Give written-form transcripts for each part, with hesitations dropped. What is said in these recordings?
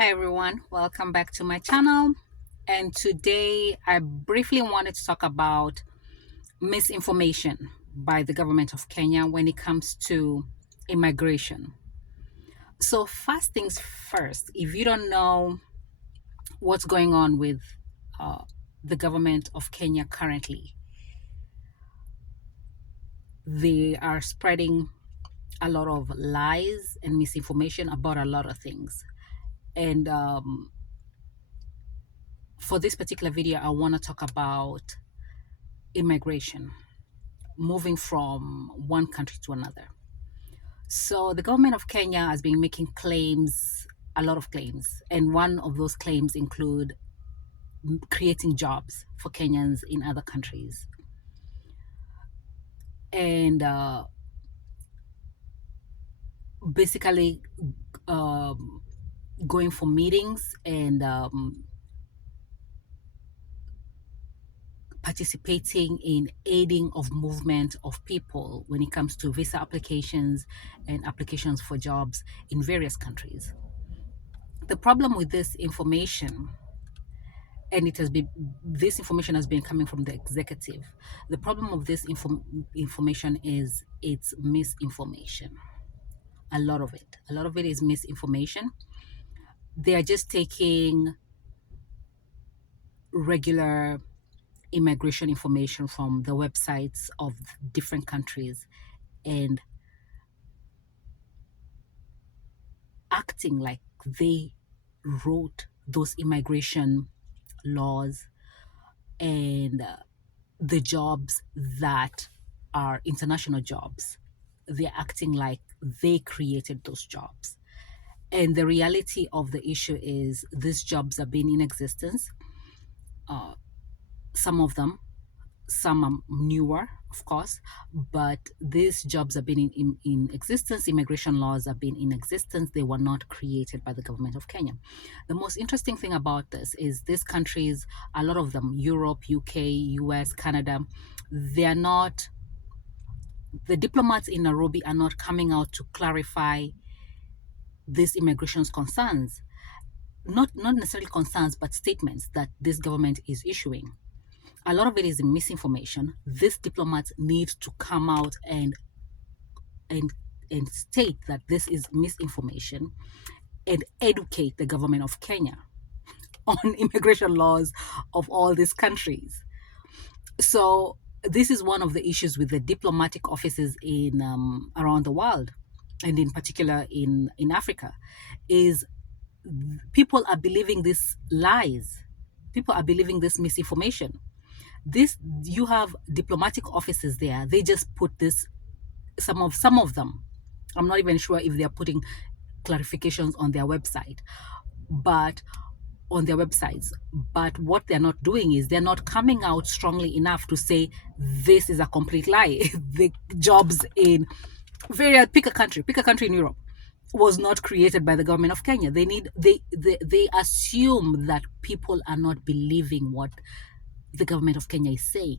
Hi everyone, welcome back to my channel. And today I briefly wanted to talk about misinformation by the government of Kenya when it comes to immigration. So, first things first, if you don't know what's going on with uh, the government of Kenya currently, they are spreading a lot of lies and misinformation about a lot of things. And for this particular video, I want to talk about immigration, moving from one country to another. So the government of Kenya has been making claims, a lot of claims, and one of those claims include creating jobs for Kenyans in other countries. And basically going for meetings and participating in aiding of movement of people when it comes to visa applications and applications for jobs in various countries. The problem with this information, and this information has been coming from the executive. The problem of this information is it's misinformation. A lot of it is misinformation. They are just taking regular immigration information from the websites of different countries and acting like they wrote those immigration laws and the jobs that are international jobs. They're acting like they created those jobs. And the reality of the issue is these jobs have been in existence. Some of them, some are newer, of course, but these jobs have been in existence. Immigration laws have been in existence. They were not created by the government of Kenya. The most interesting thing about this is these countries, a lot of them, Europe, UK, US, Canada, they're not, the diplomats in Nairobi are not coming out to clarify these immigration concerns. Not necessarily concerns, but statements that this government is issuing. A lot of it is misinformation. These diplomats need to come out and state that this is misinformation and educate the government of Kenya on immigration laws of all these countries. So this is one of the issues with the diplomatic offices in around the world, and in particular in Africa, is people are believing these lies. People are believing this misinformation. You have diplomatic offices there. They just put this, some of them. I'm not even sure if they're putting clarifications on their website, but on their websites. But what they're not doing is they're not coming out strongly enough to say this is a complete lie. The jobs in pick a country in Europe was not created by the government of Kenya. They assume that people are not believing what the government of Kenya is saying.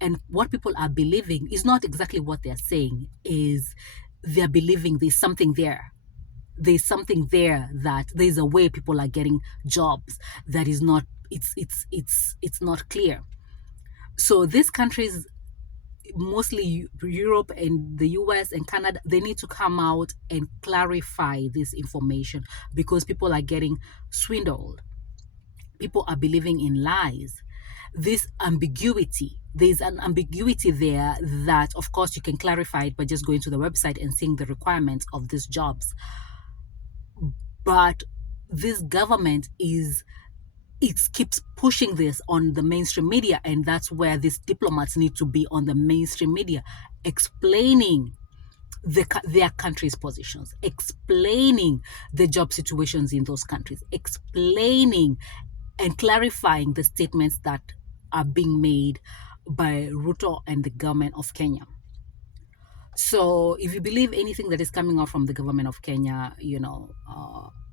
And what people are believing is not exactly what they're saying, is they're believing there's something there. There's something there, that there's a way people are getting jobs that is not, it's not clear. So these countries, mostly Europe and the US and Canada, they need to come out and clarify this information because people are getting swindled. People are believing in lies. This ambiguity, there's an ambiguity there that, of course, you can clarify it by just going to the website and seeing the requirements of these jobs. But this government keeps pushing this on the mainstream media, and that's where these diplomats need to be on the mainstream media, explaining their country's positions, explaining the job situations in those countries, explaining and clarifying the statements that are being made by Ruto and the government of Kenya. So if you believe anything that is coming out from the government of Kenya,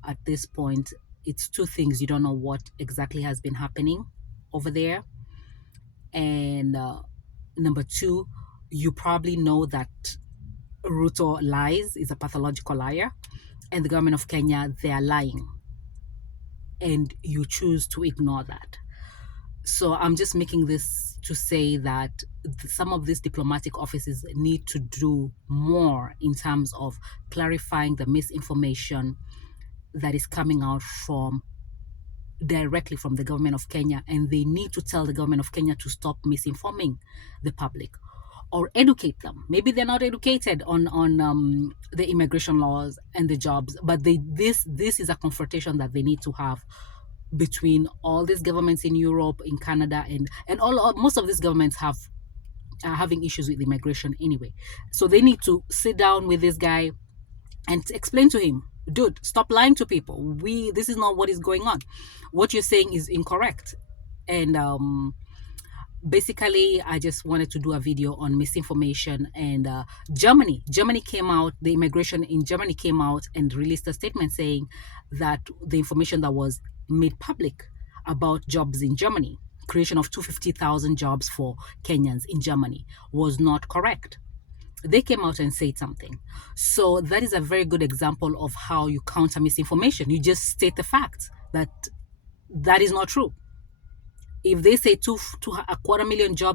at this point, it's two things. You don't know what exactly has been happening over there. And number two, you probably know that Ruto lies, is a pathological liar. And the government of Kenya, they are lying. and you choose to ignore that. So I'm just making this to say that some of these diplomatic offices need to do more in terms of clarifying the misinformation that is coming out from directly from the government of Kenya, and they need to tell the government of Kenya to stop misinforming the public or educate them. Maybe they're not educated on the immigration laws and the jobs, but this is a confrontation that they need to have between all these governments in Europe, in Canada, and most of these governments are having issues with immigration anyway. So they need to sit down with this guy and explain to him, dude, stop lying to people. This is not what is going on. What you're saying is incorrect. And basically, I just wanted to do a video on misinformation. And Germany came out, the immigration in Germany came out and released a statement saying that the information that was made public about jobs in Germany, creation of 250,000 jobs for Kenyans in Germany, was not correct. They came out and said something. So that is a very good example of how you counter misinformation. You just state the fact that that is not true. If they say a 250,000 jobs